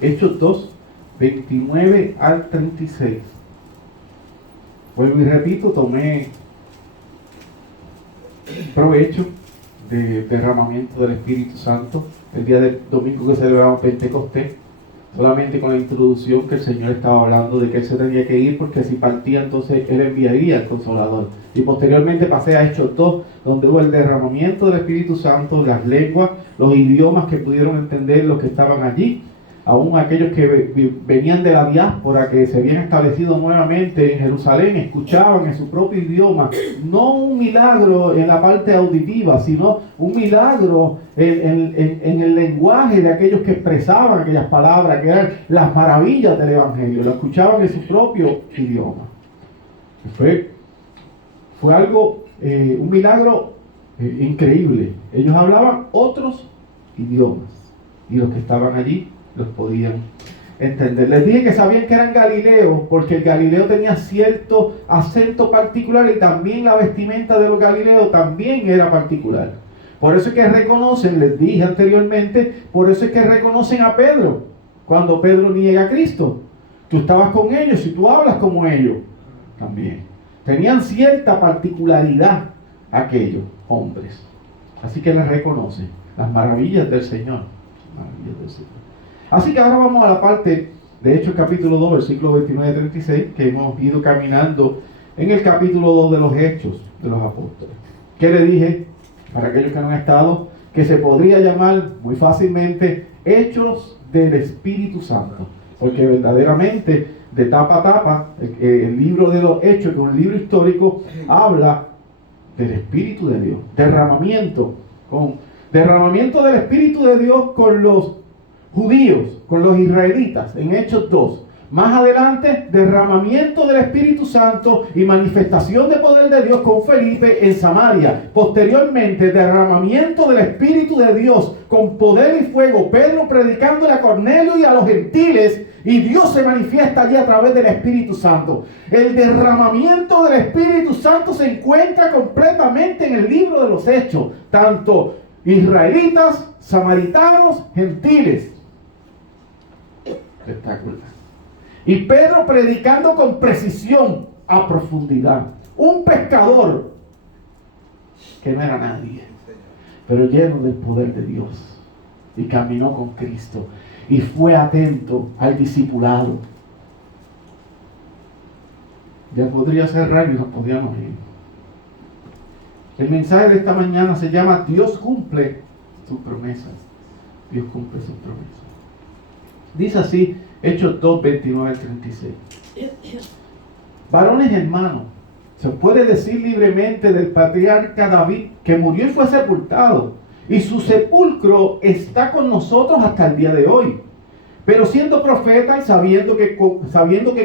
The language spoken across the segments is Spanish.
Hechos 2, 29 al 36. Vuelvo y repito, tomé provecho del derramamiento del Espíritu Santo el día del domingo que celebramos Pentecostés, solamente con la introducción que el Señor estaba hablando de que Él se tenía que ir porque si partía entonces Él enviaría al Consolador. Y posteriormente pasé a Hechos 2, donde hubo el derramamiento del Espíritu Santo, las lenguas, los idiomas que pudieron entender los que estaban allí, aún aquellos que venían de la diáspora, que se habían establecido nuevamente en Jerusalén, escuchaban en su propio idioma, no un milagro en la parte auditiva, sino un milagro en el lenguaje de aquellos que expresaban aquellas palabras, que eran las maravillas del Evangelio, lo escuchaban en su propio idioma. Fue algo, un milagro increíble. Ellos hablaban otros idiomas y los que estaban allí los podían entender. Les dije que sabían que eran galileos porque el galileo tenía cierto acento particular y también la vestimenta de los galileos también era particular. Por eso es que reconocen, les dije anteriormente, por eso es que reconocen a Pedro cuando Pedro niega a Cristo. Tú estabas con ellos y tú hablas como ellos también. Tenían cierta particularidad aquellos hombres. Así que les reconocen las maravillas del Señor. Maravillas del Señor. Así que ahora vamos a la parte de Hechos capítulo 2, versículos 29 y 36, que hemos ido caminando en el capítulo 2 de los Hechos de los Apóstoles. ¿Qué le dije? Para aquellos que no han estado, que se podría llamar muy fácilmente Hechos del Espíritu Santo. Porque verdaderamente, de tapa a tapa, el libro de los Hechos, que es un libro histórico, habla del Espíritu de Dios. Derramamiento del Espíritu de Dios con los judíos, con los israelitas, en Hechos 2. Más adelante, derramamiento del Espíritu Santo y manifestación de poder de Dios con Felipe en Samaria. Posteriormente, derramamiento del Espíritu de Dios con poder y fuego. Pedro predicándole a Cornelio y a los gentiles, y Dios se manifiesta allí a través del Espíritu Santo. El derramamiento del Espíritu Santo se encuentra completamente en el libro de los Hechos. Tanto israelitas, samaritanos, gentiles. Espectacular. Y Pedro predicando con precisión, a profundidad. Un pescador que no era nadie, pero lleno del poder de Dios. Y caminó con Cristo. Y fue atento al discipulado. Ya podría cerrar y nos podíamos ir. El mensaje de esta mañana se llama Dios cumple sus promesas. Dios cumple sus promesas. Dice así, Hechos 2, 29 al 36. Varones hermanos, se puede decir libremente del patriarca David que murió y fue sepultado, y su sepulcro está con nosotros hasta el día de hoy. Pero siendo profeta y sabiendo que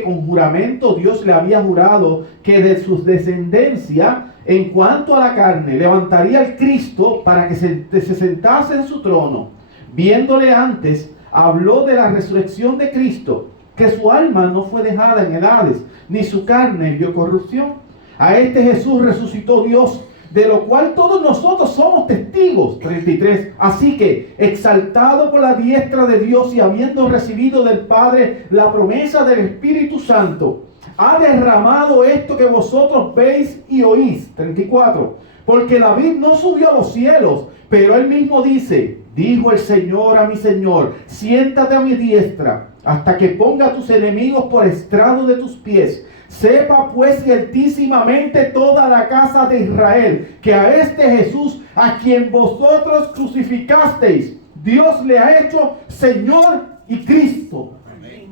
con juramento Dios le había jurado que de su descendencia, en cuanto a la carne, levantaría al Cristo para que se sentase en su trono, viéndole antes, habló de la resurrección de Cristo, que su alma no fue dejada en el Hades, ni su carne vio corrupción. A este Jesús resucitó Dios, de lo cual todos nosotros somos testigos. 33. Así que, exaltado por la diestra de Dios y habiendo recibido del Padre la promesa del Espíritu Santo, ha derramado esto que vosotros veis y oís. 34. Porque David no subió a los cielos, pero él mismo dice, dijo el Señor a mi Señor, siéntate a mi diestra, hasta que ponga a tus enemigos por estrado de tus pies. Sepa pues altísimamente toda la casa de Israel, que a este Jesús, a quien vosotros crucificasteis, Dios le ha hecho Señor y Cristo. Amén.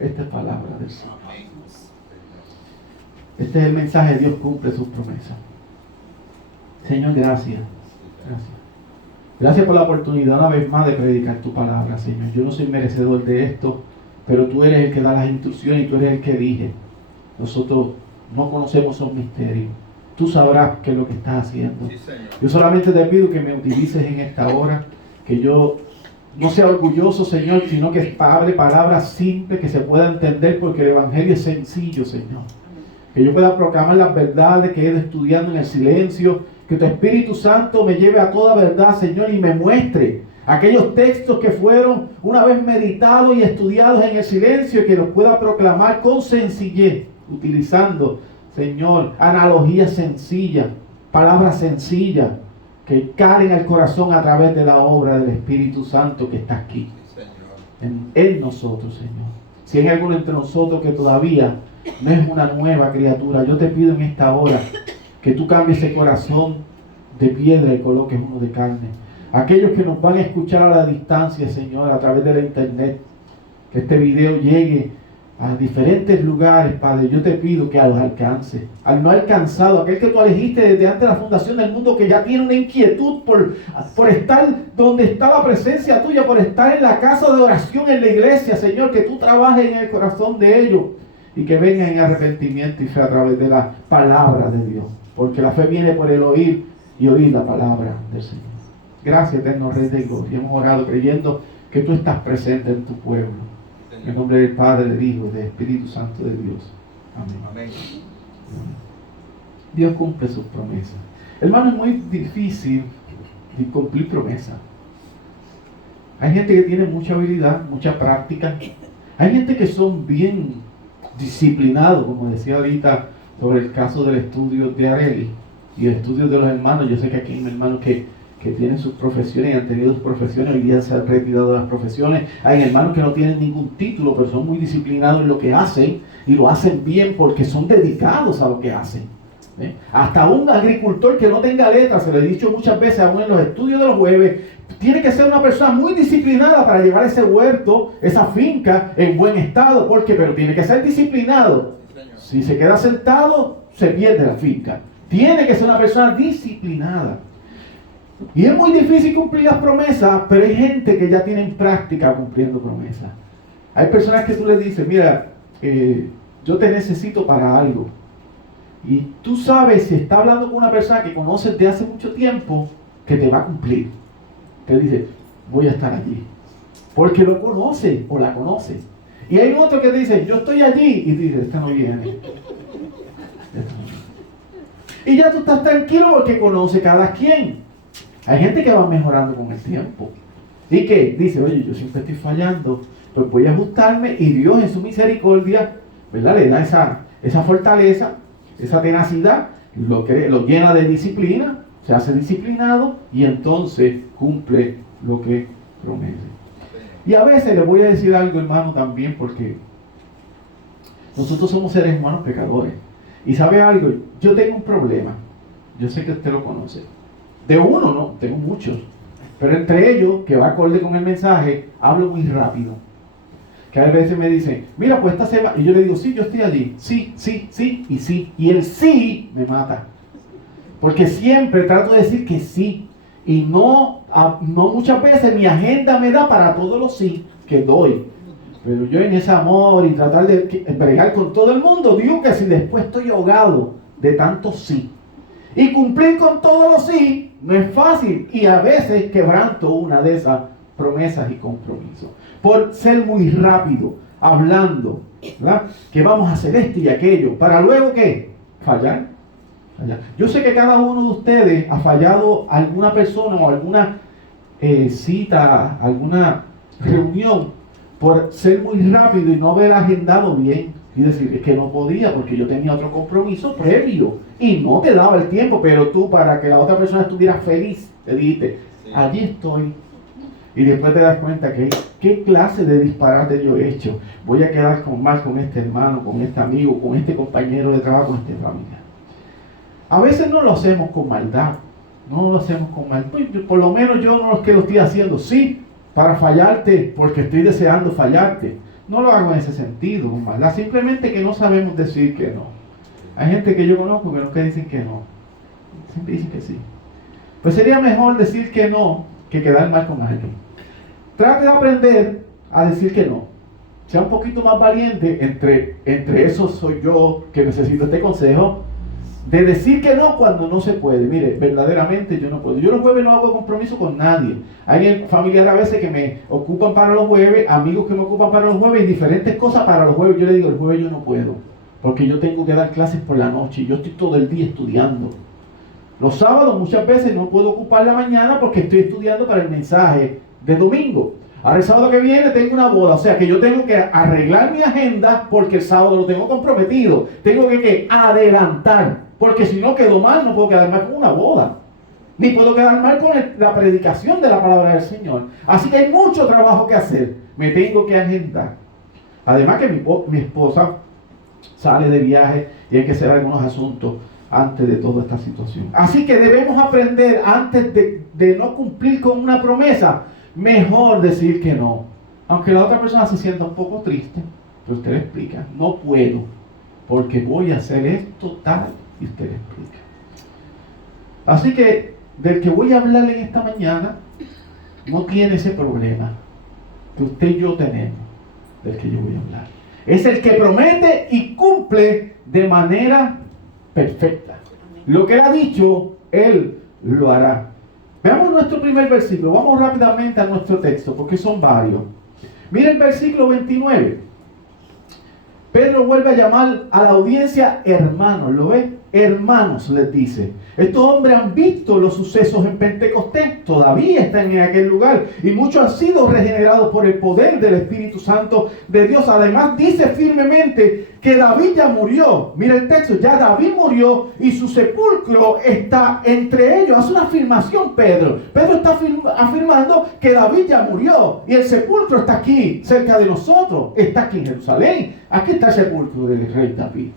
Esta es palabra del Señor. Este es el mensaje, Dios cumple sus promesas. Señor, gracias. Gracias. Gracias por la oportunidad una vez más de predicar tu palabra, Señor. Yo no soy merecedor de esto, pero tú eres el que da las instrucciones y tú eres el que elige. Nosotros no conocemos esos misterios. Tú sabrás qué es lo que estás haciendo. Sí, yo solamente te pido que me utilices en esta hora, que yo no sea orgulloso, Señor, sino que hable palabras simples que se pueda entender, porque el Evangelio es sencillo, Señor. Que yo pueda proclamar las verdades que he ido estudiando en el silencio, que tu Espíritu Santo me lleve a toda verdad, Señor, y me muestre Aquellos textos que fueron una vez meditados y estudiados en el silencio, y que los pueda proclamar con sencillez, utilizando, Señor, analogías sencillas, palabras sencillas, que calen al corazón a través de la obra del Espíritu Santo que está aquí, en nosotros, Señor. Si hay alguno entre nosotros que todavía no es una nueva criatura, yo te pido en esta hora que tú cambies ese corazón de piedra y coloques uno de carne. Aquellos que nos van a escuchar a la distancia, Señor, a través de la internet, que este video llegue a diferentes lugares, Padre. Yo te pido que los alcance. Al no alcanzado, aquel que tú elegiste desde antes de la fundación del mundo, que ya tiene una inquietud por estar donde está la presencia tuya, por estar en la casa de oración, en la iglesia, Señor, que tú trabajes en el corazón de ellos y que vengan en arrepentimiento y fe a través de la palabra de Dios. Porque la fe viene por el oír y oír la palabra del Señor. Gracias, eterno Rey de Gloria. Hemos orado creyendo que tú estás presente en tu pueblo. En el nombre del Padre, del Hijo y del Espíritu Santo de Dios. Amén. Amén. Dios cumple sus promesas. Hermano, es muy difícil de cumplir promesas. Hay gente que tiene mucha habilidad, mucha práctica. Hay gente que son bien disciplinados, como decía ahorita sobre el caso del estudio de Areli y el estudio de los hermanos. Yo sé que aquí hay hermanos que tienen sus profesiones y han tenido sus profesiones, hoy día se han retirado de las profesiones. Hay hermanos que no tienen ningún título, pero son muy disciplinados en lo que hacen y lo hacen bien porque son dedicados a lo que hacen. Hasta un agricultor que no tenga letras, se lo he dicho muchas veces aún en los estudios de los jueves, tiene que ser una persona muy disciplinada para llevar ese huerto, esa finca en buen estado. ¿Por qué? Pero tiene que ser disciplinado. Si se queda sentado, se pierde la finca. Tiene que ser una persona disciplinada. Y es muy difícil cumplir las promesas, pero hay gente que ya tiene práctica cumpliendo promesas. Hay personas que tú les dices, mira, yo te necesito para algo. Y tú sabes, si está hablando con una persona que conoces de hace mucho tiempo, que te va a cumplir. Te dice, voy a estar allí. Porque lo conoce o la conoce. Y hay otro que te dice, yo estoy allí. Y dice, este no viene. Y ya tú estás tranquilo porque conoce cada quien. Hay gente que va mejorando con el tiempo. Y que dice, oye, yo siempre estoy fallando, pues voy a ajustarme, y Dios en su misericordia, ¿verdad?, le da esa fortaleza, esa tenacidad, lo llena de disciplina, se hace disciplinado y entonces cumple lo que promete. Y a veces le voy a decir algo, hermano, también, porque nosotros somos seres humanos pecadores. Y sabe algo, yo tengo un problema, yo sé que usted lo conoce. De uno, no, tengo muchos. Pero entre ellos, que va acorde con el mensaje, hablo muy rápido. Que a veces me dicen, mira, pues esta semana, y yo le digo, sí, yo estoy allí. Sí, sí, sí y sí. Y el sí me mata. Porque siempre trato de decir que sí. Y no muchas veces mi agenda me da para todos los sí que doy. Pero yo en ese amor y tratar de bregar con todo el mundo, digo que si después estoy ahogado de tanto sí. Y cumplir con todos los sí no es fácil, y a veces quebranto una de esas promesas y compromisos por ser muy rápido hablando, ¿verdad?, que vamos a hacer esto y aquello, para luego ¿qué? Fallar. Yo sé que cada uno de ustedes ha fallado a alguna persona o alguna cita, alguna reunión, por ser muy rápido y no haber agendado bien y decir, es que no podía porque yo tenía otro compromiso previo y no te daba el tiempo, pero tú, para que la otra persona estuviera feliz, te dijiste, sí, allí estoy. Y después te das cuenta que qué clase de disparate yo he hecho. Voy a quedar mal con este hermano, con este amigo, con este compañero de trabajo, con este familiar. A veces no lo hacemos con maldad, no lo hacemos con maldad. Por lo menos yo no es que lo estoy haciendo, sí, para fallarte, porque estoy deseando fallarte. No lo hago en ese sentido, con maldad. Simplemente que no sabemos decir que no. Hay gente que yo conozco que nunca dicen que no. Siempre dicen que sí. Pues sería mejor decir que no que quedar mal con alguien. Trate de aprender a decir que no. Sea un poquito más valiente. Entre esos soy yo que necesito este consejo. De decir que no cuando no se puede. Mire, verdaderamente yo no puedo. Yo los jueves no hago compromiso con nadie. Hay familiares a veces que me ocupan para los jueves, amigos que me ocupan para los jueves y diferentes cosas para los jueves. Yo le digo, el jueves yo no puedo, porque yo tengo que dar clases por la noche y yo estoy todo el día estudiando. Los sábados muchas veces no puedo ocupar la mañana porque estoy estudiando para el mensaje de domingo. Ahora el sábado que viene tengo una boda, o sea que yo tengo que arreglar mi agenda porque el sábado lo tengo comprometido. Tengo que adelantar, porque si no quedo mal, no puedo quedar mal con una boda. Ni puedo quedar mal con la predicación de la palabra del Señor. Así que hay mucho trabajo que hacer. Me tengo que agendar. Además que mi esposa sale de viaje y hay que hacer algunos asuntos antes de toda esta situación. Así que debemos aprender antes de no cumplir con una promesa, mejor decir que no. Aunque la otra persona se sienta un poco triste, pero usted le explica, no puedo, porque voy a hacer esto tal, y usted le explica. Así que del que voy a hablar en esta mañana no tiene ese problema que usted y yo tenemos, del que yo voy a hablar. Es el que promete y cumple de manera perfecta. Lo que él ha dicho, él lo hará. Veamos nuestro primer versículo. Vamos rápidamente a nuestro texto, porque son varios. Mira el versículo 29. Pedro vuelve a llamar a la audiencia hermanos. ¿Lo ve? Hermanos, les dice. Estos hombres han visto los sucesos en Pentecostés, todavía están en aquel lugar y muchos han sido regenerados por el poder del Espíritu Santo de Dios. Además dice firmemente que David ya murió. Mira el texto, ya David murió y su sepulcro está entre ellos. Hace una afirmación Pedro. Pedro está afirmando que David ya murió y el sepulcro está aquí, cerca de nosotros. Está aquí en Jerusalén. Aquí está el sepulcro del rey David.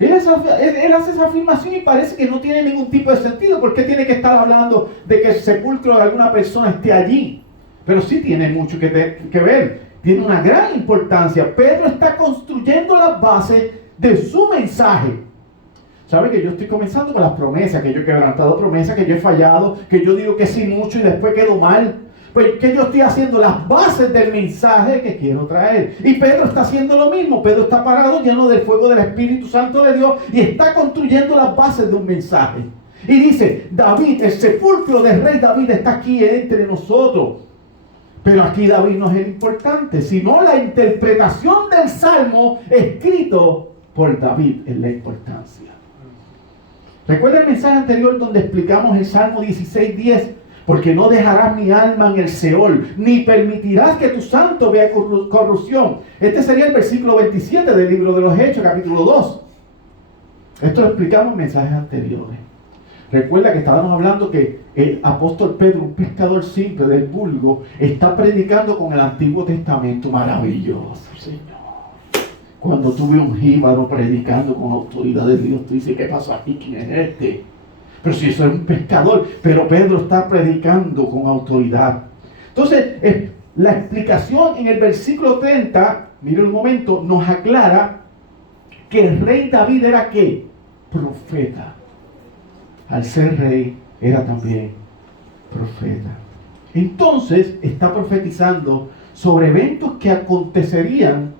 Él hace esa afirmación y parece que no tiene ningún tipo de sentido. ¿Por qué tiene que estar hablando de que el sepulcro de alguna persona esté allí? Pero sí tiene mucho que ver. Tiene una gran importancia. Pedro está construyendo las bases de su mensaje. ¿Sabe que yo estoy comenzando con las promesas? Que yo he quebrantado promesas, que yo he fallado, que yo digo que sí mucho y después quedo mal. Pues que yo estoy haciendo las bases del mensaje que quiero traer. Y Pedro está haciendo lo mismo. Pedro está parado lleno del fuego del Espíritu Santo de Dios y está construyendo las bases de un mensaje. Y dice, David, el sepulcro del rey David está aquí entre nosotros. Pero aquí David no es el importante, sino la interpretación del salmo escrito por David es la importancia. ¿Recuerda el mensaje anterior donde explicamos el Salmo 16:10? Porque no dejarás mi alma en el Seol, ni permitirás que tu santo vea corrupción. Este sería el versículo 27 del libro de los Hechos, capítulo 2. Esto lo explicamos en mensajes anteriores. Recuerda que estábamos hablando que el apóstol Pedro, un pescador simple del vulgo, está predicando con el Antiguo Testamento. Maravilloso, Señor. Cuando tú ves un jíbaro predicando con autoridad de Dios, tú dices, ¿qué pasa aquí? ¿Quién es este? Pero si eso es un pescador, pero Pedro está predicando con autoridad. Entonces, la explicación en el versículo 30, mire un momento, nos aclara que el rey David era ¿qué? Profeta. Al ser rey, era también profeta. Entonces, está profetizando sobre eventos que acontecerían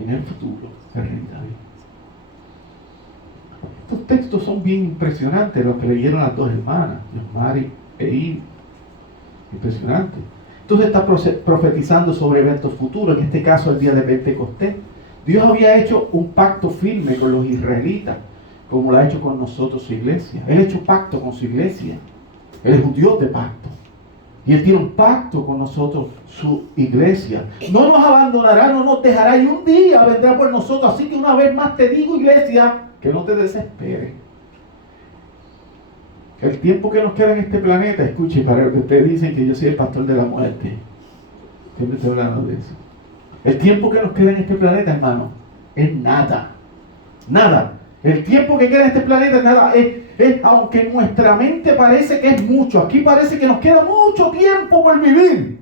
en el futuro del rey David. Estos textos son bien impresionantes, los que leyeron las dos hermanas, Mari e Ivy. Impresionante. Entonces está profetizando sobre eventos futuros, en este caso el día de Pentecostés. Dios había hecho un pacto firme con los israelitas, como lo ha hecho con nosotros su iglesia. Él ha hecho pacto con su iglesia. Él es un Dios de pacto. Y Él tiene un pacto con nosotros, su iglesia. No nos abandonará, no nos dejará y un día vendrá por nosotros. Así que una vez más te digo, iglesia, que no te desesperes. El tiempo que nos queda en este planeta, escuche, para lo que ustedes dicen que yo soy el pastor de la muerte. Siempre estoy hablando de eso. El tiempo que nos queda en este planeta, hermano, es nada. Nada. El tiempo que queda en este planeta es nada. Aunque nuestra mente parece que es mucho, aquí parece que nos queda mucho tiempo por vivir.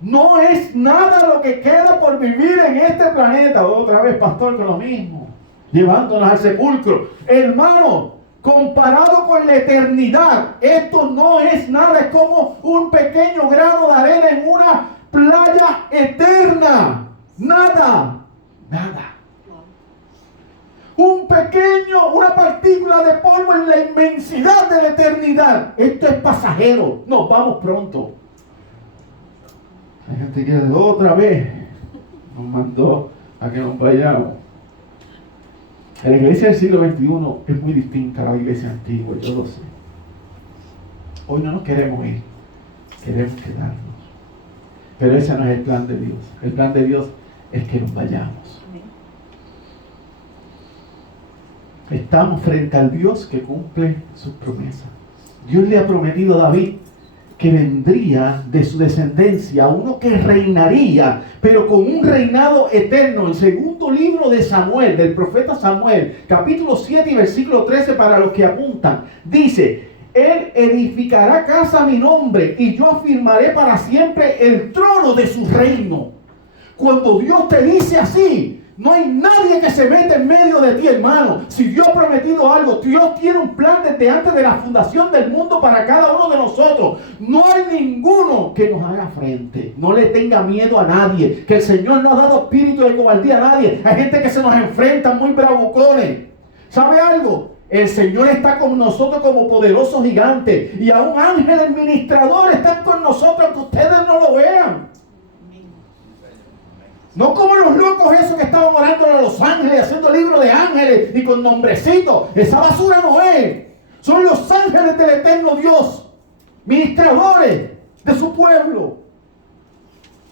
No es nada lo que queda por vivir en este planeta. Otra vez, pastor, con lo mismo. Llevándonos al sepulcro. Hermano, comparado con la eternidad, esto no es nada. Es como un pequeño grano de arena en una playa eterna. Nada. Nada. Una partícula de polvo en la inmensidad de la eternidad. Esto es pasajero. Nos vamos pronto. Hay gente que otra vez nos mandó a que nos vayamos. La iglesia del siglo XXI es muy distinta a la iglesia antigua, yo lo sé. Hoy no nos queremos ir. queremos quedarnos. Pero ese no es el plan de Dios. El plan de Dios es que nos vayamos. Estamos frente al Dios que cumple sus promesas. Dios le ha prometido a David que vendría de su descendencia uno que reinaría, pero con un reinado eterno. El segundo libro de Samuel, del profeta Samuel, capítulo 7 y versículo 13, para los que apuntan, dice: Él edificará casa a mi nombre y yo afirmaré para siempre el trono de su reino. Cuando Dios te dice así, no hay nadie que se meta en medio de ti, hermano. Si Dios ha prometido algo, Dios tiene un plan desde antes de la fundación del mundo para cada uno de nosotros. No hay ninguno que nos haga frente. No le tenga miedo a nadie. Que el Señor no ha dado espíritu de cobardía a nadie. Hay gente que se nos enfrenta muy bravucones. ¿Sabe algo? El Señor está con nosotros como poderoso gigante. Y aún ángeles ministradores están con nosotros, aunque ustedes no lo vean. No como los locos esos que estaban orando a los ángeles, haciendo libros de ángeles y con nombrecitos. Esa basura no es. Son los ángeles del eterno Dios, ministradores de su pueblo.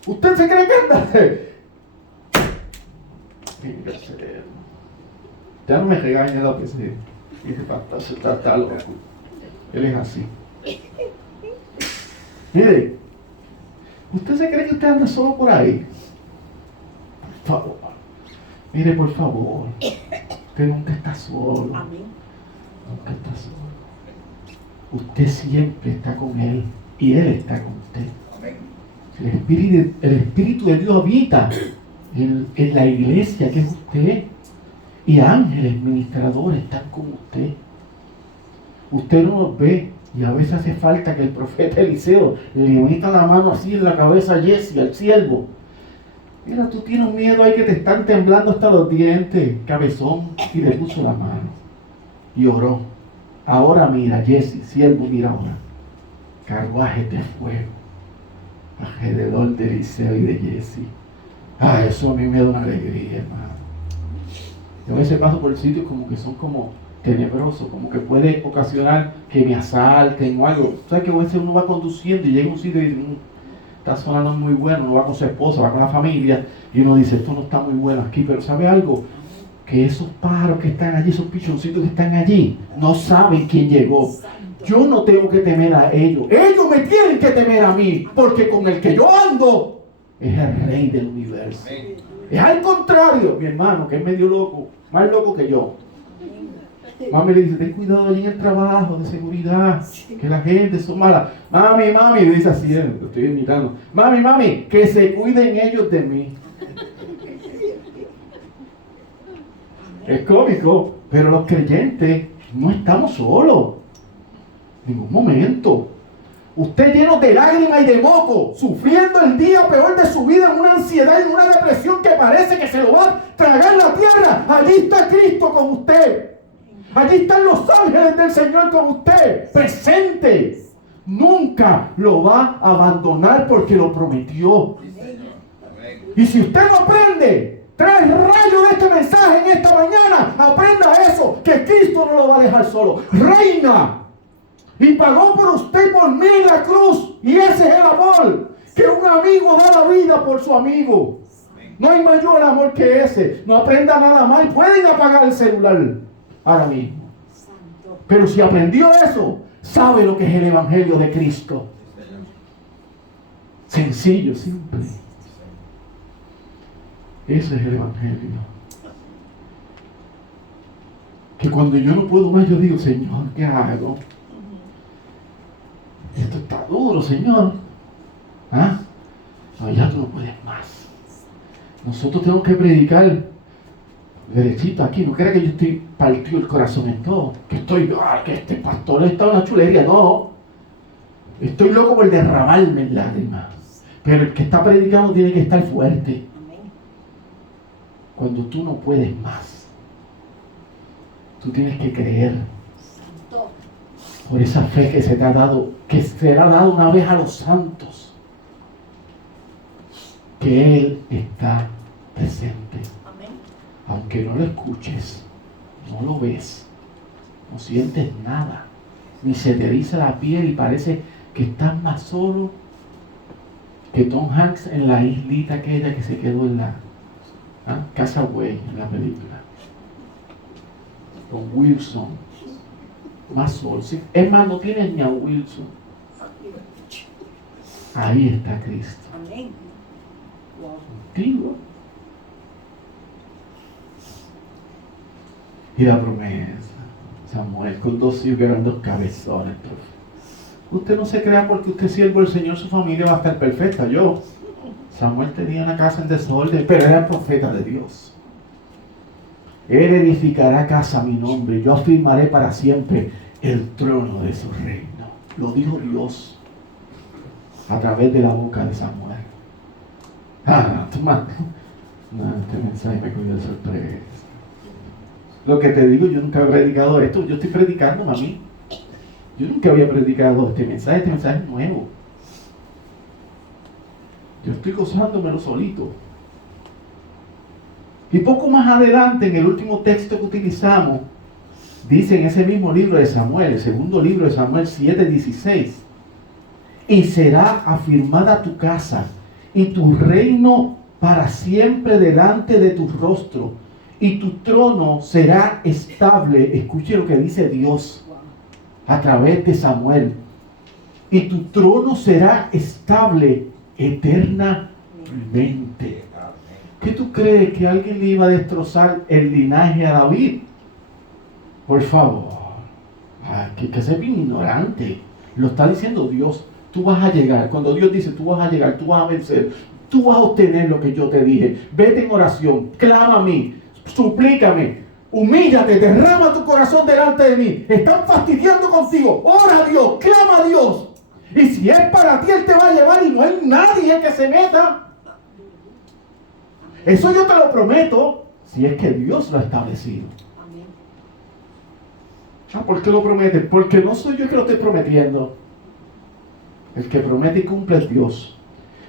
¿Usted se cree que anda? Ya no me regaña lo que se dice, está loco. Él es así. Mire, ¿usted se cree que usted anda solo por ahí? Por favor, mire, por favor, usted nunca está solo. Amén. Nunca está solo. Usted siempre está con Él y Él está con usted. Amén. El Espíritu de Dios habita en la iglesia que es usted, y ángeles ministradores están con usted. Usted no los ve, y a veces hace falta que el profeta Eliseo le meta la mano así en la cabeza a Jesse, al siervo. Mira, tú tienes miedo ahí que te están temblando hasta los dientes, cabezón. Y le puso la mano y oró. Ahora mira, Jesse, siervo, mira ahora. Carruajes de fuego alrededor de Eliseo y de Jesse. Eso a mí me da una alegría, hermano. Yo a veces paso por sitios como que son como tenebrosos, como que puede ocasionar que me asalten o algo. ¿Sabes que a veces uno va conduciendo y llega a un sitio y dice: está sonando muy bueno, uno va con su esposa, va con la familia, y uno dice: esto no está muy bueno aquí, pero ¿sabe algo? Que esos pájaros que están allí, esos pichoncitos que están allí, no saben quién llegó. Yo no tengo que temer a ellos me tienen que temer a mí, porque con el que yo ando es el Rey del universo. Es al contrario, mi hermano, que es medio loco, más loco que yo. Mami le dice: ten cuidado allí en el trabajo de seguridad, que la gente son malas. Mami, le dice así, lo estoy imitando. Mami, que se cuiden ellos de mí. Es cómico, pero los creyentes no estamos solos. En ningún momento. Usted lleno de lágrimas y de moco, sufriendo el día peor de su vida, en una ansiedad y en una depresión que parece que se lo va a tragar la tierra. Allí está Cristo con usted. Allí están los ángeles del Señor con usted, presente. Nunca lo va a abandonar porque lo prometió. Y si usted lo aprende, trae el rayo de este mensaje en esta mañana, aprenda eso, que Cristo no lo va a dejar solo. Reina. Y pagó por usted y por mí en la cruz. Y ese es el amor, que un amigo da la vida por su amigo. No hay mayor amor que ese. No aprenda nada más. Pueden apagar el celular ahora mismo. Pero si aprendió eso, sabe lo que es el Evangelio de Cristo. Sencillo, simple. Ese es el Evangelio. Que cuando yo no puedo más, yo digo: Señor, ¿qué hago? Esto está duro, Señor. No, ya tú no puedes más. Nosotros tenemos que predicar derechito aquí. No crea que yo estoy partido el corazón en todo. Que que este pastor está una chulería. No. Estoy loco por derramarme en lágrimas. Pero el que está predicando tiene que estar fuerte. Cuando tú no puedes más, tú tienes que creer. Por esa fe que se te ha dado, que será dado una vez a los santos, que Él está presente. Amén. Aunque no lo escuches, no lo ves, no sientes nada, ni se te eriza la piel y parece que estás más solo que Tom Hanks en la islita aquella que se quedó en la Casa Way, en la película, con Wilson, más sol. Sí, es más, no tiene ni a Wilson. Ahí está Cristo. Amén. Contigo. Y la promesa. Samuel con 2 hijos que eran 2 cabezones. Usted no se crea porque usted es siervo del Señor, su familia va a estar perfecta. Samuel tenía una casa en desorden, pero era profeta de Dios. Él edificará casa a mi nombre, yo afirmaré para siempre el trono de su reino. Lo dijo Dios a través de la boca de Samuel. Este mensaje me cogió de sorpresa. Lo que te digo, yo nunca he predicado esto. Yo estoy predicando, mami. Yo nunca había predicado este mensaje es nuevo. Yo estoy gozándomelo solito. Y poco más adelante, en el último texto que utilizamos, dice en ese mismo libro de Samuel, el segundo libro de Samuel 7:16, y será afirmada tu casa y tu reino para siempre delante de tu rostro, y tu trono será estable. Escuche lo que dice Dios a través de Samuel. Y tu trono será estable eternamente. ¿Qué tú crees? ¿Que alguien le iba a destrozar el linaje a David? Por favor, que sea bien ignorante. Lo está diciendo Dios. Tú vas a llegar. Cuando Dios dice tú vas a llegar, tú vas a vencer, tú vas a obtener lo que yo te dije. Vete en oración, clama a mí, suplícame, humíllate, derrama tu corazón delante de mí. Están fastidiando contigo. Ora a Dios, clama a Dios. Y si es para ti, Él te va a llevar y no hay nadie que se meta. Eso yo te lo prometo, si es que Dios lo ha establecido. ¿Por qué lo promete? Porque no soy yo que lo estoy prometiendo. El que promete y cumple es Dios.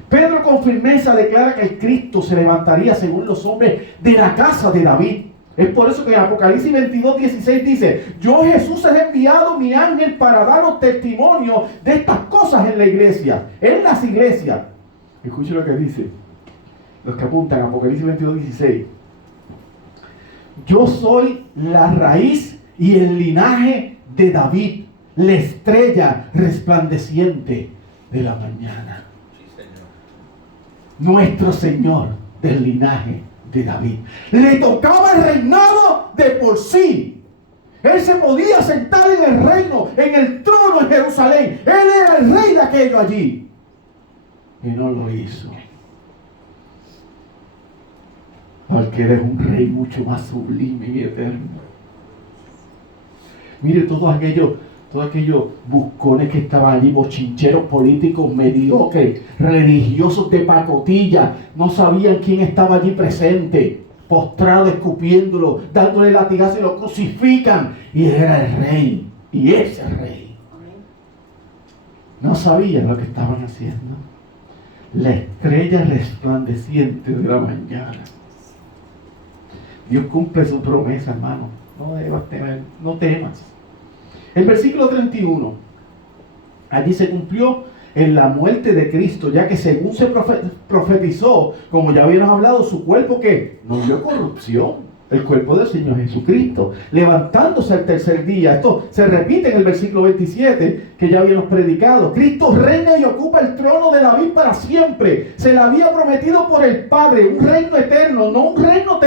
Pedro con firmeza declara que el Cristo se levantaría según los hombres de la casa de David. Es por eso que en Apocalipsis 22:16 dice: yo Jesús he enviado mi ángel para daros testimonio de estas cosas en la iglesia, en las iglesias. Escuchen lo que dice, los que apuntan a Apocalipsis 22:16. Yo soy la raíz y el linaje de David, la estrella resplandeciente de la mañana. Sí, Señor. Nuestro Señor del linaje de David. Le tocaba el reinado de por sí. Él se podía sentar en el reino, en el trono en Jerusalén. Él era el rey de aquello allí. Y no lo hizo. Porque Él es un rey mucho más sublime y eterno. Mire todos aquellos buscones que estaban allí, bochincheros políticos mediocres, religiosos de pacotilla, no sabían quién estaba allí presente, postrado, escupiéndolo, dándole latigazo y lo crucifican. Y era el rey, y es el rey. No sabían lo que estaban haciendo. La estrella resplandeciente de la mañana. Dios cumple su promesa, hermano. No debas temer, no temas. El versículo 31, allí se cumplió en la muerte de Cristo, ya que según se profetizó, como ya habíamos hablado, su cuerpo que no vio corrupción, el cuerpo del Señor Jesucristo, levantándose al tercer día. Esto se repite en el versículo 27 que ya habíamos predicado. Cristo reina y ocupa el trono de David para siempre. Se le había prometido por el Padre un reino eterno, no un reino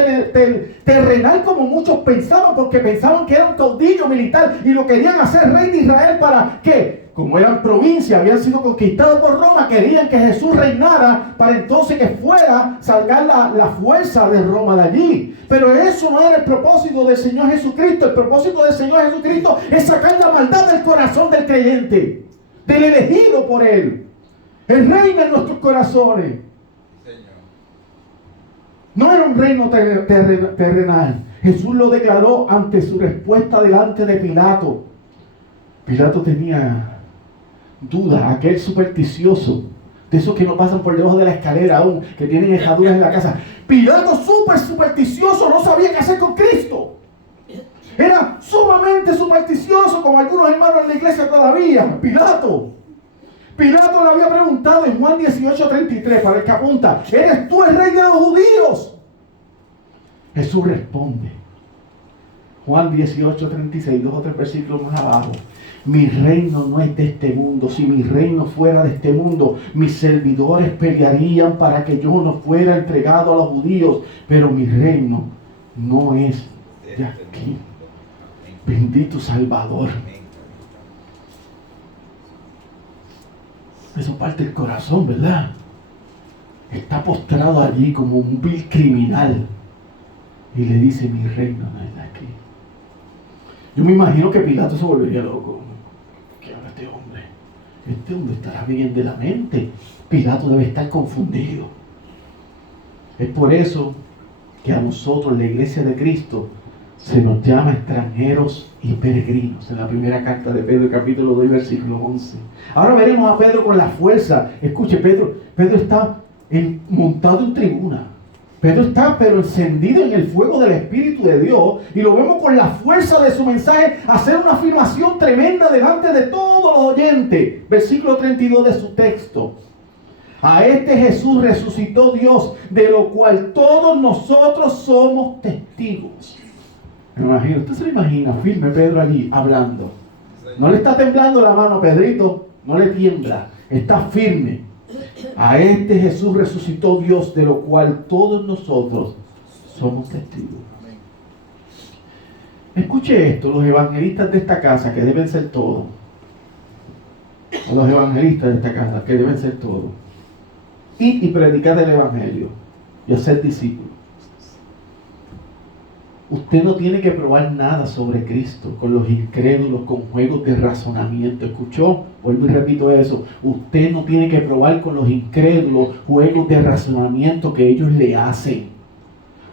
terrenal como muchos pensaban, porque pensaban que era un caudillo militar y lo querían hacer rey de Israel. ¿Para qué? Como eran provincias, habían sido conquistados por Roma, querían que Jesús reinara para entonces que fuera salgar la fuerza de Roma de allí. Pero eso no era el propósito del Señor Jesucristo. El propósito del Señor Jesucristo es sacar la maldad del corazón del creyente, del elegido por Él. Él reina en nuestros corazones. No era un reino terrenal. Jesús lo declaró ante su respuesta delante de Pilato. Pilato tenía duda, aquel supersticioso, de esos que no pasan por debajo de la escalera aún, que tienen hejaduras en la casa. Pilato, súper supersticioso, no sabía qué hacer con Cristo. Era sumamente supersticioso, como algunos hermanos en la iglesia todavía. Pilato. Pilato le había preguntado en Juan 18:33, para el que apunta, ¿eres tú el rey de los judíos? Jesús responde, Juan 18:36, 2 o 3 versículos más abajo, mi reino no es de este mundo. Si mi reino fuera de este mundo, mis servidores pelearían para que yo no fuera entregado a los judíos, pero mi reino no es de aquí. Bendito Salvador. Eso parte del corazón, ¿verdad? Está postrado allí como un vil criminal y le dice, mi reino no es de aquí. Yo me imagino que Pilato se volvería loco. ¿Qué habla este hombre? Este hombre estará bien de la mente. Pilato debe estar confundido. Es por eso que a nosotros, la iglesia de Cristo, se nos llama extranjeros y peregrinos. En la primera carta de Pedro, capítulo 2, versículo 11. Ahora veremos a Pedro con la fuerza. Escuche, Pedro está montado en tribuna. Pedro está pero encendido en el fuego del Espíritu de Dios, y lo vemos con la fuerza de su mensaje hacer una afirmación tremenda delante de todos los oyentes. Versículo 32 de su texto. A este Jesús resucitó Dios, de lo cual todos nosotros somos testigos. Me imagino, usted se lo imagina, firme Pedro allí hablando. No le está temblando la mano a Pedrito, no le tiembla, está firme. A este Jesús resucitó Dios, de lo cual todos nosotros somos testigos. Escuche esto, los evangelistas de esta casa, que deben ser todos. Los evangelistas de esta casa, que deben ser todos. Ir y predicar el evangelio y hacer discípulos. Usted no tiene que probar nada sobre Cristo con los incrédulos, con juegos de razonamiento. ¿Escuchó? Vuelvo y repito eso. Usted no tiene que probar con los incrédulos juegos de razonamiento que ellos le hacen.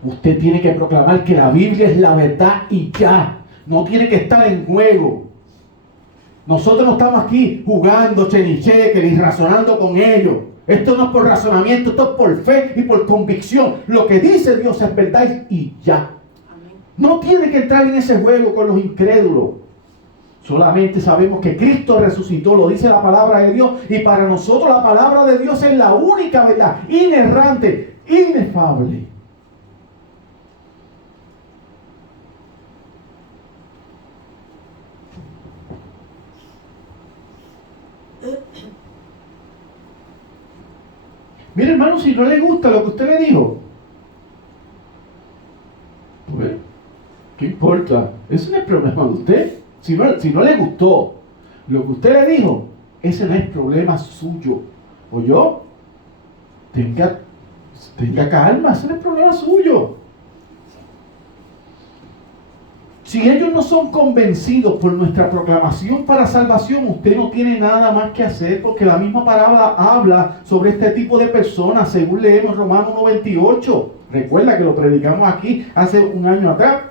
Usted tiene que proclamar que la Biblia es la verdad y ya. No tiene que estar en juego. Nosotros no estamos aquí jugando chenicheque y razonando con ellos. Esto no es por razonamiento, esto es por fe y por convicción. Lo que dice Dios es verdad y ya. No tiene que entrar en ese juego con los incrédulos. Solamente sabemos que Cristo resucitó, lo dice la palabra de Dios, y para nosotros la palabra de Dios es la única verdad, inerrante, inefable. Mire, hermano, si no le gusta lo que usted le dijo, pues, ¿qué importa? Ese no es el problema de usted. Si no le gustó lo que usted le dijo, ese no es problema suyo. ¿Oyó? Tenga calma, ese no es problema suyo. Si ellos no son convencidos por nuestra proclamación para salvación, usted no tiene nada más que hacer, porque la misma palabra habla sobre este tipo de personas, según leemos Romanos 1:28. Recuerda que lo predicamos aquí hace un año atrás.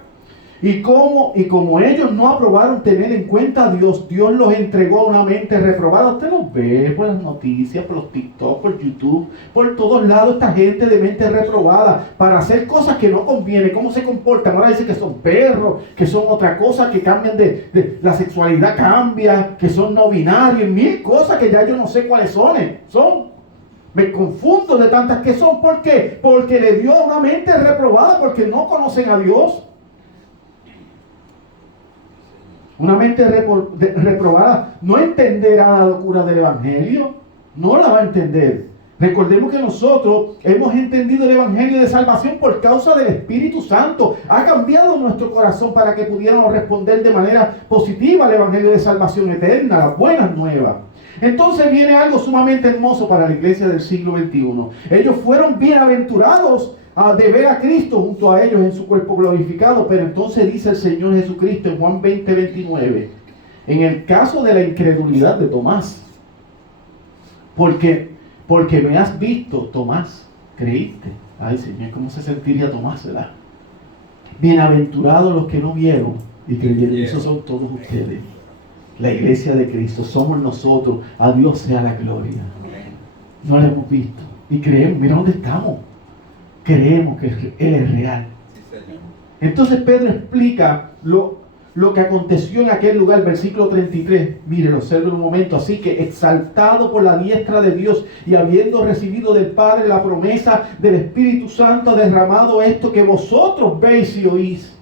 Y como ellos no aprobaron tener en cuenta a Dios, Dios los entregó a una mente reprobada. Usted los ve por las noticias, por los TikTok, por YouTube, por todos lados, esta gente de mente reprobada, para hacer cosas que no conviene. ¿Cómo se comportan? Ahora dicen que son perros, que son otra cosa, que cambian la sexualidad cambia, que son no binarios, mil cosas que ya yo no sé cuáles son. Me confundo de tantas que son. ¿Por qué? Porque le dio una mente reprobada, porque no conocen a Dios. Una mente reprobada no entenderá la locura del Evangelio, no la va a entender. Recordemos que nosotros hemos entendido el Evangelio de salvación por causa del Espíritu Santo. Ha cambiado nuestro corazón para que pudiéramos responder de manera positiva al Evangelio de salvación eterna, las buenas nuevas. Entonces viene algo sumamente hermoso para la iglesia del siglo XXI. Ellos fueron bienaventurados de ver a Cristo junto a ellos en su cuerpo glorificado. Pero entonces dice el Señor Jesucristo en Juan 20:29, en el caso de la incredulidad de Tomás, porque me has visto, Tomás, creíste. Ay, Señor, ¿cómo se sentiría Tomás, verdad? Bienaventurados los que no vieron y creyeron. Esos son todos ustedes, la iglesia de Cristo, somos nosotros. A Dios sea la gloria. No la hemos visto y creemos. Mira dónde estamos. Creemos que Él es real. Entonces Pedro explica lo que aconteció en aquel lugar, versículo 33. Miren, observen un momento. Así que exaltado por la diestra de Dios y habiendo recibido del Padre la promesa del Espíritu Santo, ha derramado esto que vosotros veis y oís.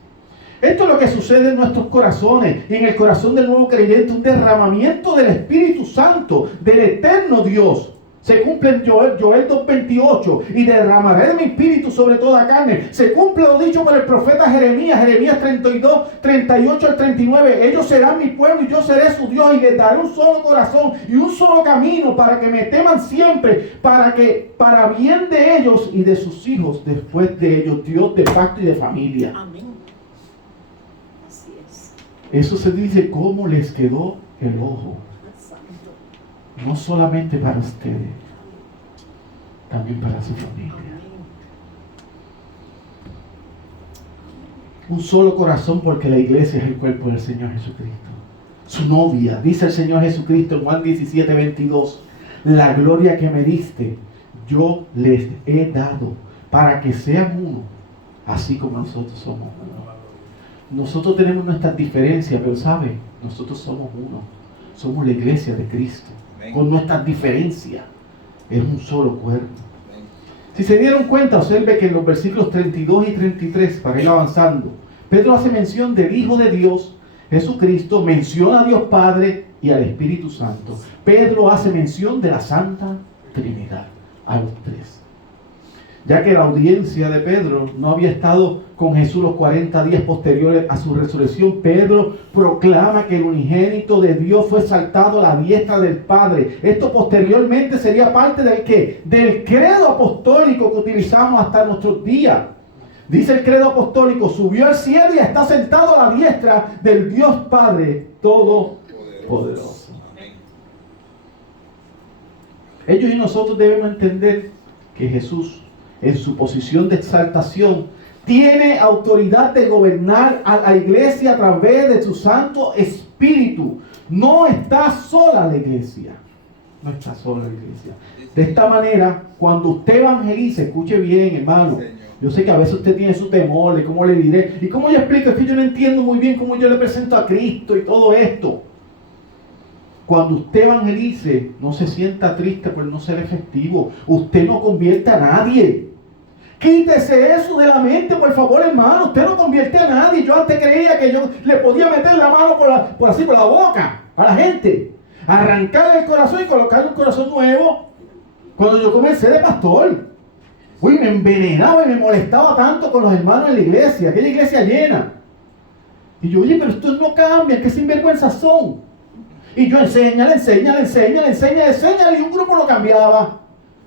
Esto es lo que sucede en nuestros corazones y en el corazón del nuevo creyente, un derramamiento del Espíritu Santo, del eterno Dios. Se cumple en Joel 2:28, y derramaré de mi espíritu sobre toda carne. Se cumple lo dicho por el profeta Jeremías 32, 38 al 39. Ellos serán mi pueblo y yo seré su Dios, y les daré un solo corazón y un solo camino, para que me teman siempre, para bien de ellos y de sus hijos después de ellos, Dios de pacto y de familia. Amén. Así es. Eso se dice cómo les quedó el ojo. No solamente para ustedes, también para su familia. Un solo corazón, porque la iglesia es el cuerpo del Señor Jesucristo. Su novia, dice el Señor Jesucristo en Juan 17:22, la gloria que me diste, yo les he dado, para que sean uno, así como nosotros somos uno. Nosotros tenemos nuestras diferencias, pero ¿sabe? Nosotros somos uno. Somos la iglesia de Cristo. Con nuestras diferencias, es un solo cuerpo. Si se dieron cuenta, observe que en los versículos 32 y 33, para ir avanzando, Pedro hace mención del Hijo de Dios, Jesucristo, menciona a Dios Padre y al Espíritu Santo. Pedro hace mención de la Santa Trinidad, a los tres. Ya que la audiencia de Pedro no había estado con Jesús los 40 días posteriores a su resurrección, Pedro proclama que el unigénito de Dios fue exaltado a la diestra del Padre. Esto posteriormente sería parte del ¿qué? Del credo apostólico que utilizamos hasta nuestros días. Dice el credo apostólico: subió al cielo y está sentado a la diestra del Dios Padre Todopoderoso. Ellos y nosotros debemos entender que Jesús, en su posición de exaltación, tiene autoridad de gobernar a la iglesia a través de su Santo Espíritu. No está sola la iglesia. No está sola la iglesia. De esta manera, cuando usted evangelice, escuche bien, hermano. Yo sé que a veces usted tiene su temor de cómo le diré. ¿Y cómo yo explico? Es que yo no entiendo muy bien cómo yo le presento a Cristo y todo esto. Cuando usted evangelice, no se sienta triste por no ser efectivo. Usted no convierte a nadie. Quítese eso de la mente, por favor, hermano. Usted no convierte a nadie. Yo antes creía que yo le podía meter la mano por la boca a la gente, arrancarle el corazón y colocarle un corazón nuevo. Cuando yo comencé de pastor, uy, me envenenaba y me molestaba tanto con los hermanos en la iglesia, aquella iglesia llena. Y yo, oye, pero estos no cambian, qué sinvergüenzas son. Y yo enséñale, y un grupo lo cambiaba.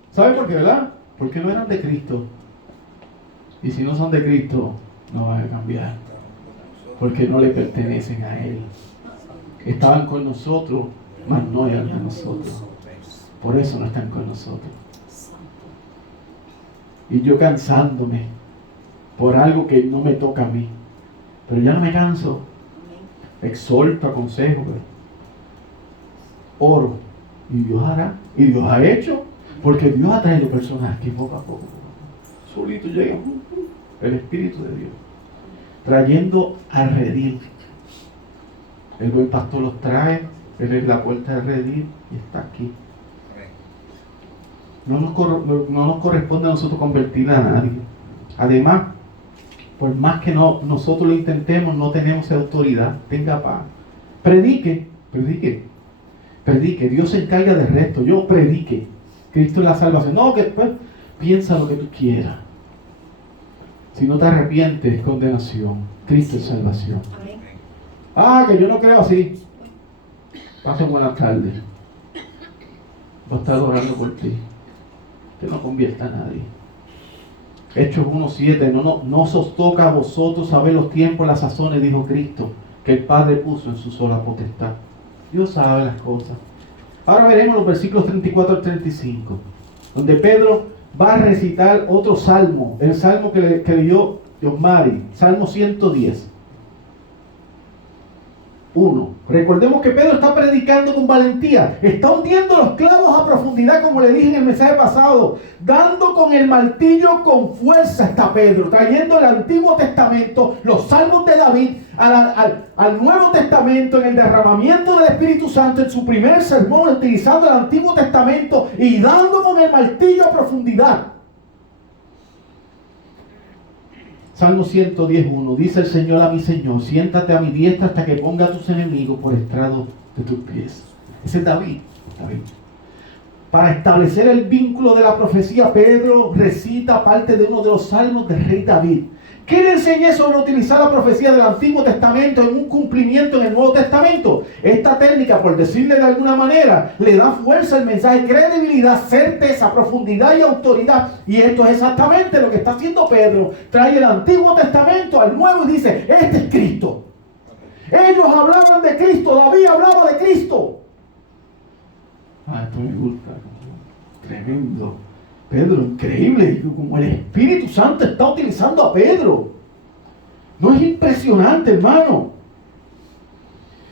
¿Sabe por qué, verdad? Porque no eran de Cristo. Y si no son de Cristo, no van a cambiar. Porque no le pertenecen a Él. Estaban con nosotros, mas no eran de nosotros. Por eso no están con nosotros. Y yo cansándome por algo que no me toca a mí. Pero ya no me canso. Exhorto, aconsejo, pero oro. Y Dios hará. Y Dios ha hecho. Porque Dios ha traído personas que poco a poco, solito llegan. El Espíritu de Dios. Trayendo a redil. El buen pastor los trae. Él es la puerta de redil. Y está aquí. No nos corresponde a nosotros convertir a nadie. Además, por más que nosotros lo intentemos, no tenemos autoridad. Tenga paz. Predique. Dios se encarga del resto. Yo predique. Cristo es la salvación. No, que después piensa lo que tú quieras. Si no te arrepientes, es condenación. Cristo es salvación. Ah, que yo no creo así. Pasen buenas tardes. Voy a estar orando por ti. Que no convierta a nadie. Hechos 1:7. No os toca a vosotros saber los tiempos, las sazones, dijo Cristo, que el Padre puso en su sola potestad. Dios sabe las cosas. Ahora veremos los versículos 34 al 35, donde Pedro va a recitar otro salmo, el salmo que leyó Yosmari, Salmo 110. 1. Recordemos que Pedro está predicando con valentía, está hundiendo los clavos a profundidad, como le dije en el mensaje pasado, dando con el martillo con fuerza está Pedro, trayendo el Antiguo Testamento, los salmos de David, al Nuevo Testamento, en el derramamiento del Espíritu Santo, en su primer sermón, utilizando el Antiguo Testamento y dando con el martillo a profundidad. Salmo 110:1, dice el Señor a mi Señor, siéntate a mi diestra hasta que ponga a tus enemigos por estrado de tus pies. Ese es David. Para establecer el vínculo de la profecía, Pedro recita parte de uno de los salmos del rey David. ¿Qué le enseñé sobre utilizar la profecía del Antiguo Testamento en un cumplimiento en el Nuevo Testamento? Esta técnica, por decirle de alguna manera, le da fuerza al mensaje, credibilidad, certeza, profundidad y autoridad. Y esto es exactamente lo que está haciendo Pedro. Trae el Antiguo Testamento al Nuevo y dice, este es Cristo. Ellos hablaban de Cristo, David hablaba de Cristo. Esto me gusta. Tremendo. Pedro, increíble, como el Espíritu Santo está utilizando a Pedro. ¿No es impresionante, hermano?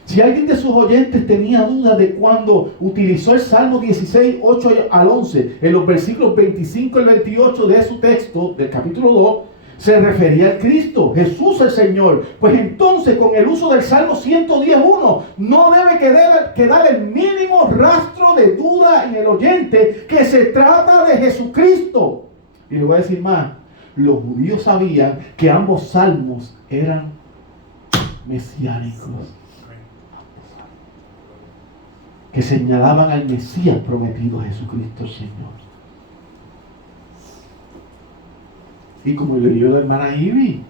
Si alguien de sus oyentes tenía duda de cuando utilizó el Salmo 16, 8 al 11, en los versículos 25 y 28 de su texto, del capítulo 2, se refería al Cristo, Jesús el Señor. Pues entonces, con el uso del Salmo 110:1, no debe quedar el mínimo rastro de duda en el oyente que se trata de Jesucristo. Y le voy a decir más, los judíos sabían que ambos salmos eran mesiánicos, que señalaban al Mesías prometido, Jesucristo el Señor. Y como leyó la hermana Ivy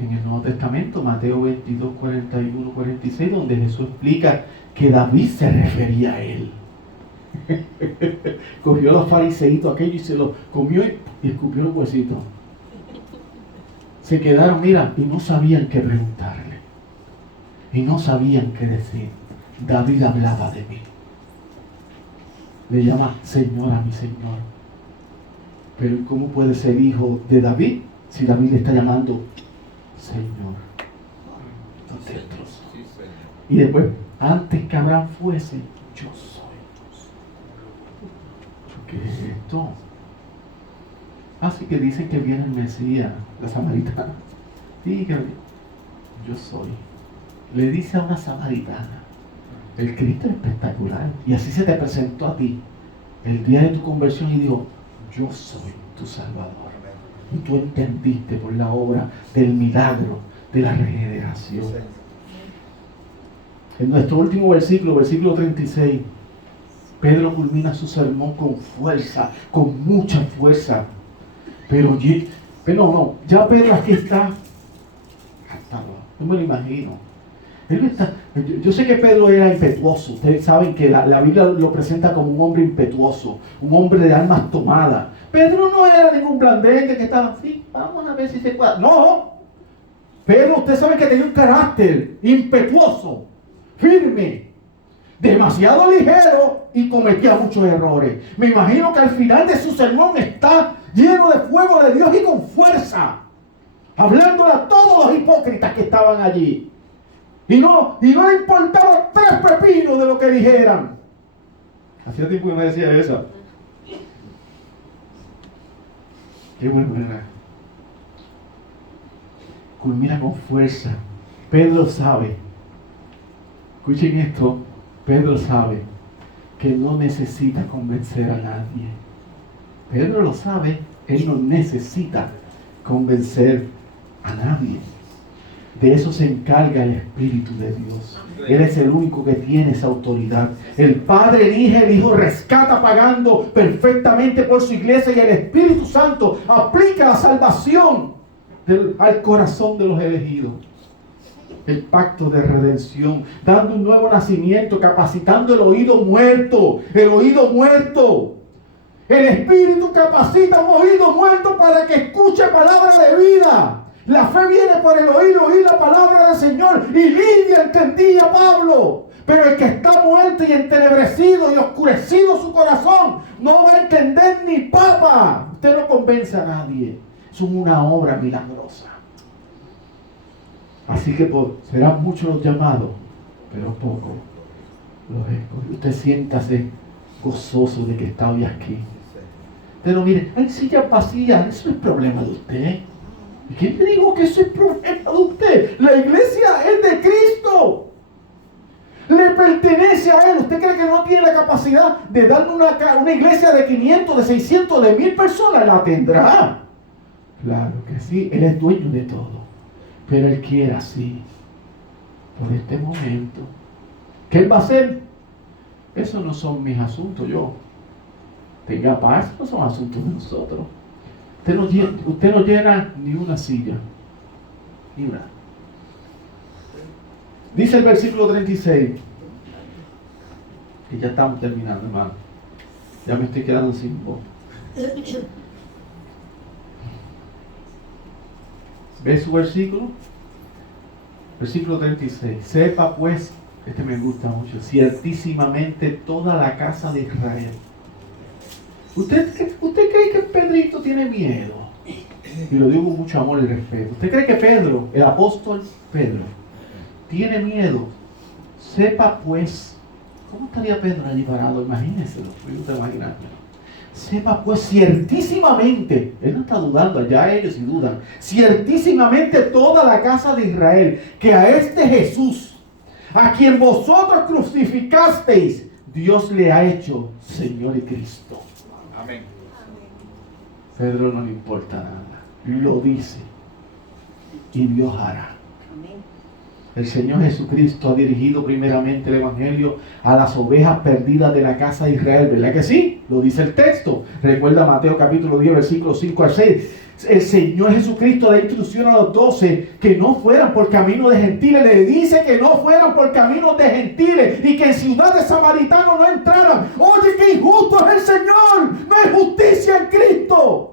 en el Nuevo Testamento, Mateo 22, 41, 46, donde Jesús explica que David se refería a él. Cogió a los fariseítos aquello y se los comió y escupió los huesitos. Se quedaron, mira, y no sabían qué preguntarle. Y no sabían qué decir. David hablaba de mí. Le llama Señor a mi Señor. Pero ¿cómo puede ser hijo de David si David le está llamando Señor? Y después, antes que Abraham fuese, yo soy. ¿Qué es esto? Así que dicen que viene el Mesías, la samaritana. Dígame, yo soy. Le dice a una samaritana, el Cristo es espectacular. Y así se te presentó a ti el día de tu conversión y dijo, yo soy tu Salvador. Y tú entendiste por la obra del milagro de la regeneración. En nuestro último versículo, versículo 36, Pedro culmina su sermón con fuerza, con mucha fuerza. Pero ya Pedro aquí está. No me lo imagino. Yo sé que Pedro era impetuoso. Ustedes saben que la Biblia lo presenta como un hombre impetuoso, un hombre de almas tomadas. Pedro no era ningún blandengue que estaba así, vamos a ver si se cuadra. No, Pedro, usted sabe que tenía un carácter impetuoso, firme, demasiado ligero y cometía muchos errores. Me imagino que al final de su sermón está lleno de fuego de Dios y con fuerza, hablándole a todos los hipócritas que estaban allí. Y no le importaba 3 pepinos de lo que dijeran. Hacía tiempo que me decía eso. Qué bueno era. Culmina con fuerza. Pedro sabe, escuchen esto, Pedro sabe que no necesita convencer a nadie. Pedro lo sabe, él no necesita convencer a nadie. De eso se encarga el Espíritu de Dios. Él es el único que tiene esa autoridad. El Padre elige, el Hijo rescata pagando perfectamente por su iglesia y el Espíritu Santo aplica la salvación al corazón de los elegidos. El pacto de redención, dando un nuevo nacimiento, capacitando el oído muerto. El oído muerto. El Espíritu capacita un oído muerto para que escuche palabras de vida. La fe viene por el oír la palabra del Señor. Y Lidia entendía Pablo. Pero el que está muerto y entenebrecido y oscurecido su corazón no va a entender ni papa. Usted no convence a nadie. Es una obra milagrosa. Así que serán muchos los llamados, pero pocos los escogidos. Usted siéntase gozoso de que está hoy aquí. Pero mire, hay sillas vacías, eso es problema de usted. ¿Y quién le dijo que eso es problema de usted? La iglesia es de Cristo. Le pertenece a Él. ¿Usted cree que no tiene la capacidad de darle una iglesia de 500, de 600, de 1000 personas? La tendrá. Claro que sí, Él es dueño de todo. Pero Él quiere así, por este momento. ¿Qué Él va a hacer? Eso no son mis asuntos, yo. Tenga paz, no son asuntos de nosotros. Usted no llena ni una silla. Ni una. Dice el versículo 36. Y ya estamos terminando, hermano. Ya me estoy quedando sin voz. ¿Ve su versículo? Versículo 36. Sepa pues, este me gusta mucho, ciertísimamente toda la casa de Israel. ¿Usted cree que Pedrito tiene miedo? Y lo digo con mucho amor y respeto. ¿Usted cree que Pedro, el apóstol Pedro, tiene miedo? Sepa pues, ¿cómo estaría Pedro allí parado? Imagínenselo, me gusta imaginarlo. Sepa pues ciertísimamente, él no está dudando, allá ellos sí dudan, ciertísimamente toda la casa de Israel, que a este Jesús, a quien vosotros crucificasteis, Dios le ha hecho Señor y Cristo. Amén. Pedro no le importa nada, lo dice y Dios hará. El Señor Jesucristo ha dirigido primeramente el Evangelio a las ovejas perdidas de la casa de Israel, ¿verdad que sí? Lo dice el texto. Recuerda Mateo capítulo 10, versículos 5 al 6. El Señor Jesucristo da instrucción a los 12 que no fueran por camino de gentiles. Le dice que no fueran por caminos de gentiles y que en ciudad de samaritanos no entraran. Oye, qué injusto es el Señor. No hay justicia en Cristo.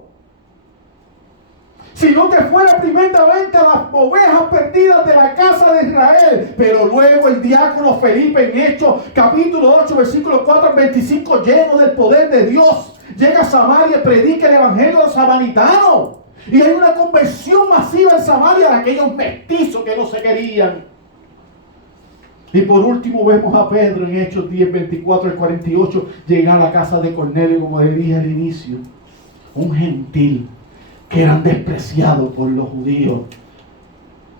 Sino que fuera primeramente a las ovejas perdidas de la casa de Israel. Pero luego el diácono Felipe en Hechos, capítulo 8, versículo 4 al 25, lleno del poder de Dios, llega a Samaria y predica el evangelio a los samaritanos. Y hay una conversión masiva en Samaria de aquellos mestizos que no se querían. Y por último vemos a Pedro en Hechos 10, 24 al 48, llega a la casa de Cornelio, como le dije al inicio, un gentil, que eran despreciados por los judíos.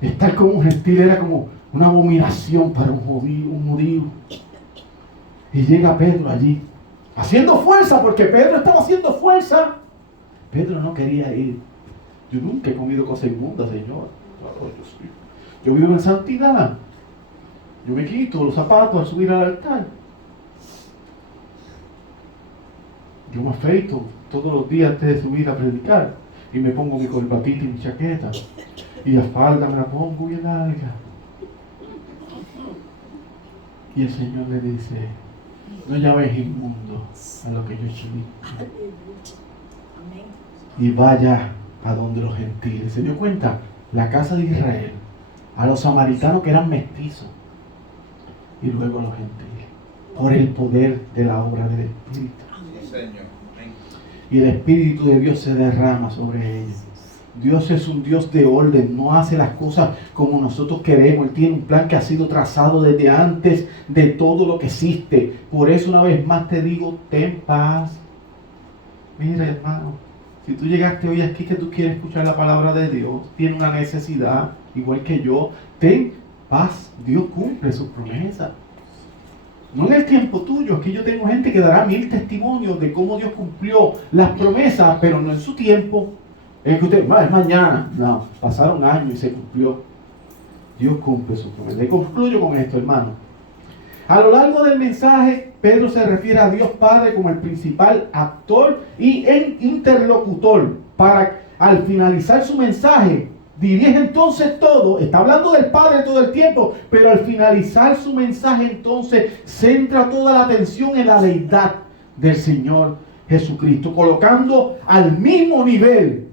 Estar como un gentil era como una abominación para un judío. Y llega Pedro allí, haciendo fuerza, porque Pedro estaba haciendo fuerza. Pedro no quería ir. Yo nunca he comido cosas inmundas, Señor. Yo vivo en santidad. Yo me quito los zapatos al subir al altar. Yo me afeito todos los días antes de subir a predicar. Y me pongo mi corbatita y mi chaqueta. Y la falda me la pongo bien larga. Y el Señor le dice, no llaméis inmundo a lo que yo he hecho limpio. Y vaya a donde los gentiles. ¿Se dio cuenta? La casa de Israel, a los samaritanos que eran mestizos, y luego a los gentiles, por el poder de la obra del Espíritu. Sí, Señor. Y el Espíritu de Dios se derrama sobre ellos. Dios es un Dios de orden, no hace las cosas como nosotros queremos. Él tiene un plan que ha sido trazado desde antes de todo lo que existe. Por eso una vez más te digo, ten paz. Mira, hermano, si tú llegaste hoy aquí que tú quieres escuchar la palabra de Dios, tienes una necesidad, igual que yo, ten paz. Dios cumple sus promesas. No en el tiempo tuyo. Aquí yo tengo gente que dará 1000 testimonios de cómo Dios cumplió las promesas, pero no en su tiempo. Es que usted, es mañana. No, pasaron años y se cumplió. Dios cumple su promesa. Le concluyo con esto, hermano. A lo largo del mensaje, Pedro se refiere a Dios Padre como el principal actor y el interlocutor. Para, al finalizar su mensaje, dirige entonces todo, está hablando del Padre todo el tiempo, pero al finalizar su mensaje entonces centra toda la atención en la deidad del Señor Jesucristo, colocando al mismo nivel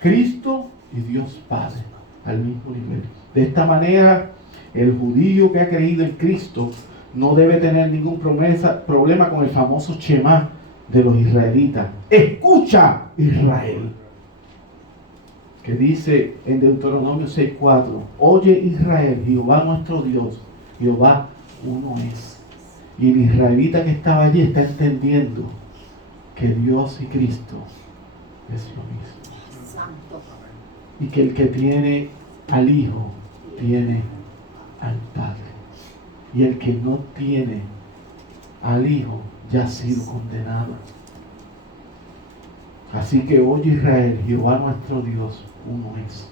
Cristo y Dios Padre, al mismo nivel. De esta manera, el judío que ha creído en Cristo no debe tener ningún problema con el famoso Shema, de los israelitas. Escucha, Israel. que dice en Deuteronomio 6:4, oye Israel, Jehová nuestro Dios, Jehová uno es. Y el israelita que estaba allí está entendiendo que Dios y Cristo es lo mismo. Santo. Y que el que tiene al Hijo tiene al Padre. Y el que no tiene al Hijo ya ha sido condenado. Así que oye Israel, Jehová nuestro Dios, uno es.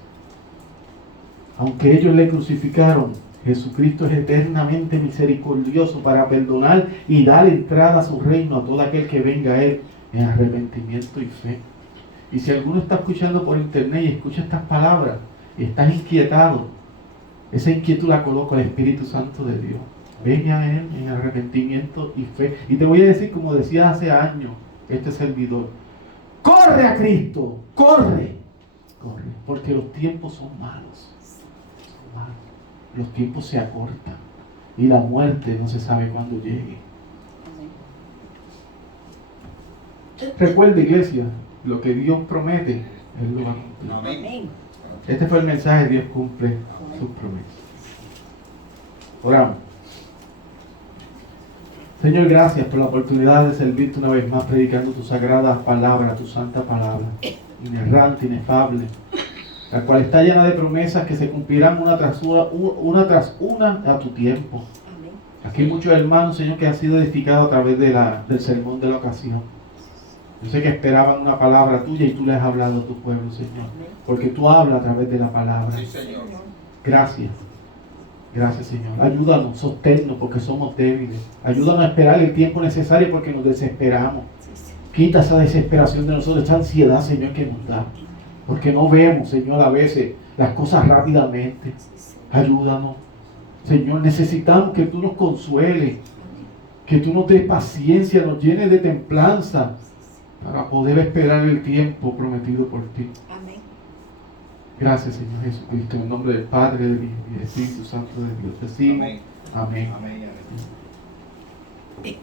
Aunque ellos le crucificaron, Jesucristo es eternamente misericordioso para perdonar y dar entrada a su reino a todo aquel que venga a Él en arrepentimiento y fe. Y si alguno está escuchando por internet y escucha estas palabras y estás inquietado, esa inquietud la coloca el Espíritu Santo de Dios. Ven a Él en arrepentimiento y fe. Y te voy a decir, como decía hace años este servidor, corre a Cristo, corre, corre, porque los tiempos son malos. Son malos. Los tiempos se acortan y la muerte no se sabe cuándo llegue. Recuerda, iglesia, lo que Dios promete, Él lo va a cumplir. Amén. Este fue el mensaje, Dios cumple sus promesas. Oramos. Señor, gracias por la oportunidad de servirte una vez más predicando tu sagrada palabra, tu santa palabra, inerrante, inefable, la cual está llena de promesas que se cumplirán una tras una a tu tiempo. Amén. Aquí hay muchos hermanos, Señor, que han sido edificados a través del sermón de la ocasión. Yo sé que esperaban una palabra tuya y tú le has hablado a tu pueblo, Señor, porque tú hablas a través de la palabra. Sí, Señor. Gracias. Gracias, Señor. Ayúdanos, sosténnos porque somos débiles. Ayúdanos a esperar el tiempo necesario porque nos desesperamos. Quita esa desesperación de nosotros, esa ansiedad, Señor, que nos da. Porque no vemos, Señor, a veces las cosas rápidamente. Ayúdanos. Señor, necesitamos que tú nos consueles, que tú nos des paciencia, nos llenes de templanza para poder esperar el tiempo prometido por ti. Amén. Gracias, Señor Jesucristo, en el nombre del Padre, del Hijo y del Espíritu Santo de Dios. Decimos Amén. amén. Amén. Amén.